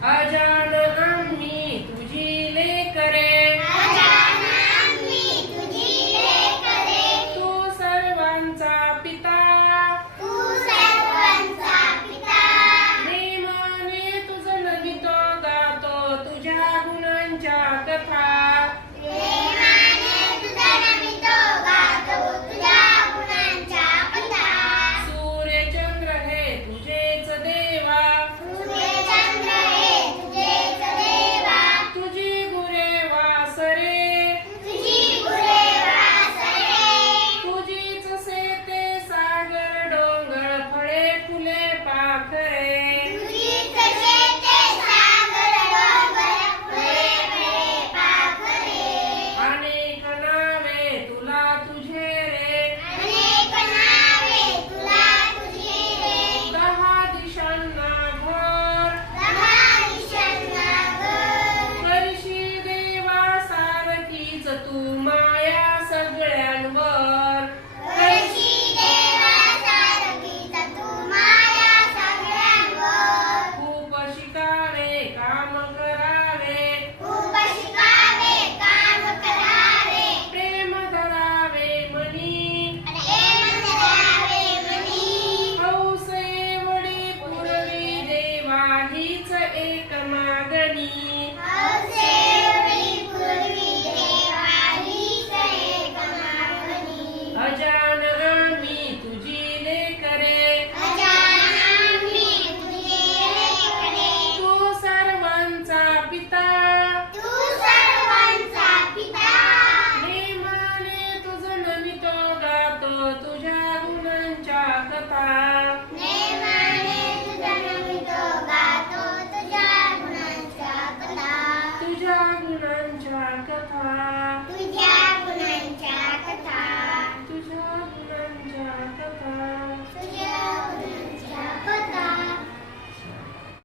अजान आम्ही तुझी लेकरे, तू सर्वांचा पिता, नेमाने तुझं नमितो गातो तुझ्या गुणांच्या कथा. सूर्यचंद्र हे तुझेच देवा, तुझी गुरे वासरे, तुझीच सेते सागर डोंगर फळे फुले पाखरे. अनेक नावे तुला तुझे रे, 10 दिशांना भर, करशी देवा सारखीच तू माया सगळ्यांवर. खूप शिकावे काम करावे, प्रेम धरावे मनी, हौस एवढी पुरवी देवा हीच एक मागणी. अजान आम्ही तुझी लेकरे, तू सर्वांचा पिता, नेमाने तुझं नमितो गातो तुझ्या गुणांच्या कथा. तुझ्या गुणांच्या कथा.